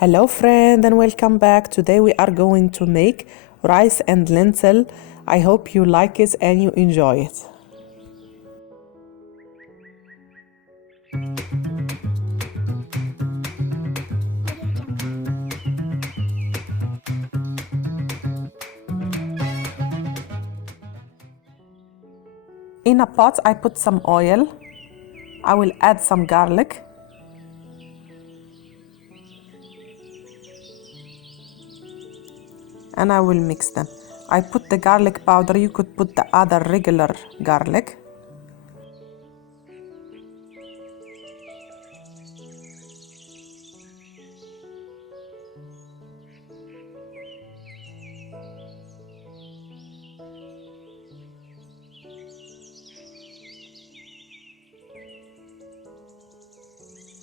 Hello friend and welcome back. Today we are going to make rice and lentil. I hope you like it and you enjoy it. In a pot I put some oil. I will add some garlic. And I will mix them. I put the garlic powder. You could put the other regular garlic.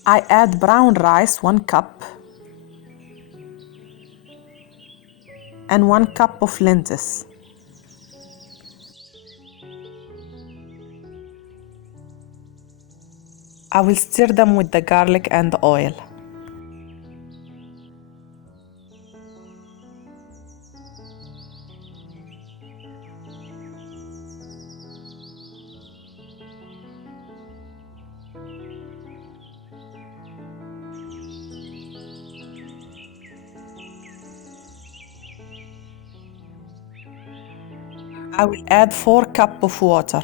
I add brown rice, 1 cup. And 1 cup of lentils. I will stir them with the garlic and the oil. I will add 4 cups of water.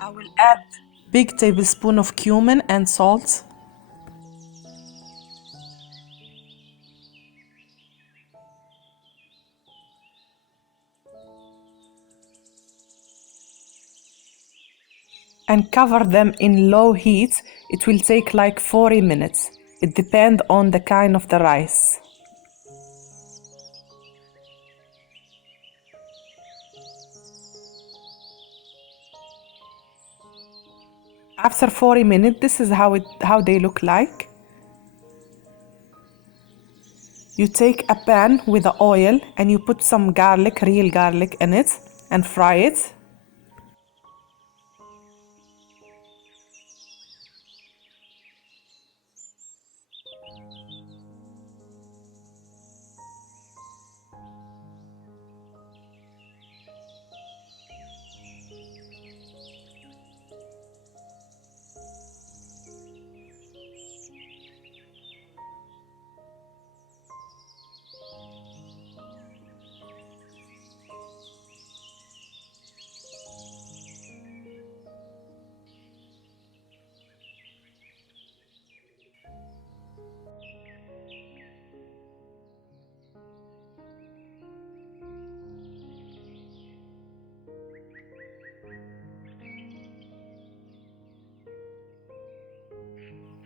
I will add big tablespoon of cumin and salt. And cover them in low heat. It will take like 40 minutes. It depends on the kind of the rice. After 40 minutes, this is how they look like. You take a pan with the oil and you put some garlic, real garlic in it, and fry it.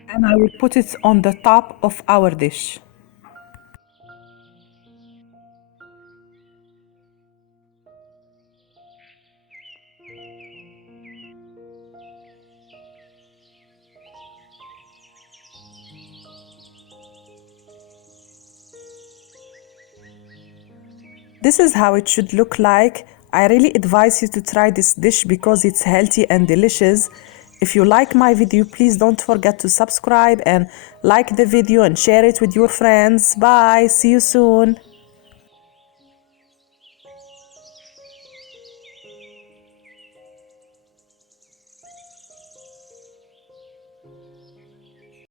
And I will put it on the top of our dish. This is how it should look like. I really advise you to try this dish because it's healthy and delicious. If you like my video, please don't forget to subscribe and like the video and share it with your friends. Bye, see you soon.